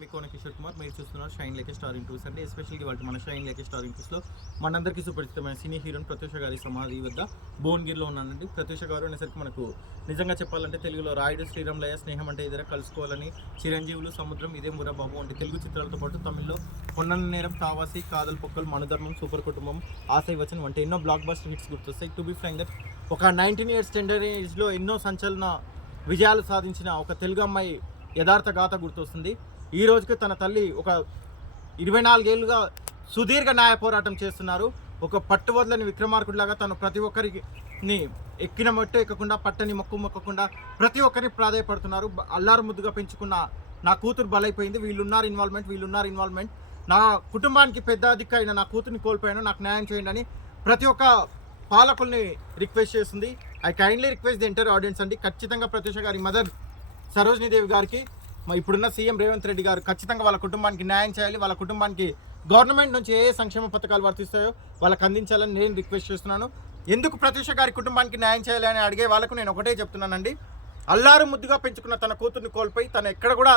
మీ కోన కిషోర్ కుమార్ మీరు చూస్తున్నారు shine like starring tours అండి. ఎస్పెషల్లీ వాళ్ళు మన షైన్ లైక్ స్టారింగ్ టూర్స్లో మనందరికీ సుపరిచితమైన సినీ హీరోయిన్ ప్రత్యూష గారి సమాధి వద్ద భువనగిరిలో ఉన్నానండి. ప్రత్యూష గారు అనేసరికి మనకు నిజంగా చెప్పాలంటే తెలుగులో రాయుడు, శ్రీరాములయ్య, స్నేహం అంటే ఇద్దరు కలుసుకోవాలని, చిరంజీవులు, సముద్రం, ఇదే మురా బాబు వంటి తెలుగు చిత్రాలతో పాటు తమిళ్లో పొన్నన నేరం, కావాసి, కాదల్ పొక్కల్, మనధర్మం, సూపర్ కుటుంబం, ఆశయ వచన్ వంటి ఎన్నో బ్లాక్ బస్టర్ హిట్స్ గుర్తొస్తాయి. టు బి ఫ్రాంక్ దట్ ఒక 19 years టెండర్ ఏజ్లో ఎన్నో సంచలన విజయాలు సాధించిన ఒక తెలుగు అమ్మాయి యథార్థ గాథ గుర్తొస్తుంది. ఈ రోజుకి తన తల్లి ఒక 24 ఏళ్ళుగా సుదీర్ఘ న్యాయ పోరాటం చేస్తున్నారు. ఒక పట్టువదలని విక్రమార్కుడిలాగా తను ప్రతి ఒక్కరిని ఎక్కిన మొట్టు ఎక్కకుండా, పట్టని మొక్కు మొక్కకుండా ప్రతి ఒక్కరిని ప్రాధాయపడుతున్నారు. అల్లారు ముద్దుగా పెంచుకున్న నా కూతురు బలైపోయింది, వీళ్ళున్నారు ఇన్వాల్వ్మెంట్, నా కుటుంబానికి పెద్ద దిక్కు అయిన నా కూతుర్ని కోల్పోయాను, నాకు న్యాయం చేయండి అని ప్రతి ఒక్క పాలకుల్ని రిక్వెస్ట్ చేస్తుంది. I kindly request the entire audience అండి, ఖచ్చితంగా ప్రత్యూష గారి మదర్ సరోజినీదేవి గారికి, ఇప్పుడున్న సీఎం రేవంత్ రెడ్డి గారు ఖచ్చితంగా వాళ్ళ కుటుంబానికి న్యాయం చేయాలి. వాళ్ళ కుటుంబానికి గవర్నమెంట్ నుంచి ఏ సంక్షేమ పథకాలు వర్తిస్తాయో వాళ్ళకి అందించాలని నేను రిక్వెస్ట్ చేస్తున్నాను. ఎందుకు ప్రత్యూష గారి కుటుంబానికి న్యాయం చేయాలి అని అడిగే వాళ్ళకు నేను ఒకటే చెప్తున్నానండి, అల్లారు ముద్దుగా పెంచుకున్న తన కూతుర్ని కోల్పోయి తను ఎక్కడ కూడా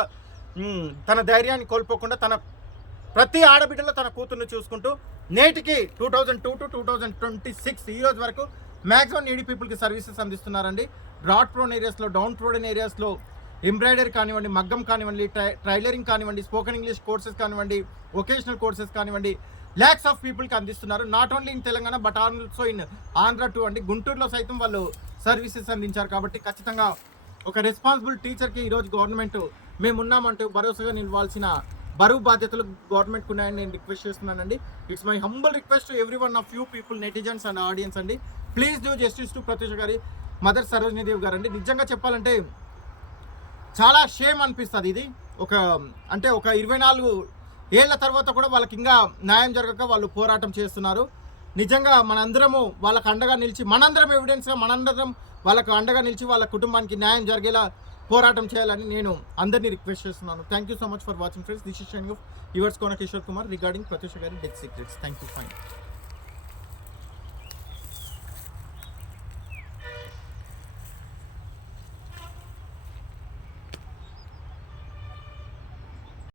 తన ధైర్యాన్ని కోల్పోకుండా తన ప్రతి ఆడబిడ్డలో తన కూతుర్ని చూసుకుంటూ నేటికి 2002 to 2026 ఈ రోజు వరకు మ్యాక్సిమం నీడీ పీపుల్కి సర్వీసెస్ అందిస్తున్నారండి. డ్రాట్ ప్రోన్ ఏరియాస్లో, డౌన్ ట్రోడెన్ ఏరియాస్లో ఎంబ్రాయిడరీ కానివ్వండి, మగ్గం కానివ్వండి, ట్రైలరింగ్ కానివ్వండి, స్పోకెన్ ఇంగ్లీష్ కోర్సెస్ కానివ్వండి, వొకేషనల్ కోర్సెస్ కానివ్వండి, ల్యాక్స్ ఆఫ్ పీపుల్కి అందిస్తున్నారు. Not only in Telangana but also in Andhra two అండి. గుంటూరులో సైతం వాళ్ళు సర్వీసెస్ అందించారు. కాబట్టి ఖచ్చితంగా ఒక రెస్పాన్సిబుల్ టీచర్కి ఈరోజు గవర్నమెంట్ మేమున్నామంటూ భరోసాగా నిలవాల్సిన బరువు బాధ్యతలు గవర్నమెంట్కి ఉన్నాయని నేను రిక్వెస్ట్ చేస్తున్నానండి. It's my humble request to every one of you people, netizens and audience అండి. Please do justice to Prathyusha గారి మదర్ సరోజినీదేవి గారు అండి. నిజంగా చెప్పాలంటే చాలా షేమ్ అనిపిస్తుంది. ఇది ఒక 24 ఏళ్ల తర్వాత కూడా వాళ్ళకి ఇంకా న్యాయం జరగక వాళ్ళు పోరాటం చేస్తున్నారు. నిజంగా మనందరము వాళ్ళకు అండగా నిలిచి, మనందరం ఎవిడెన్స్గా మనందరం వాళ్ళకు అండగా నిలిచి వాళ్ళ కుటుంబానికి న్యాయం జరిగేలా పోరాటం చేయాలని నేను అందరినీ రిక్వెస్ట్ చేస్తున్నాను. Thank you so much for watching friends. This is shining of yours Kona Kishore Kumar regarding Prathyusha గారి death secrets. Thank you. Fine.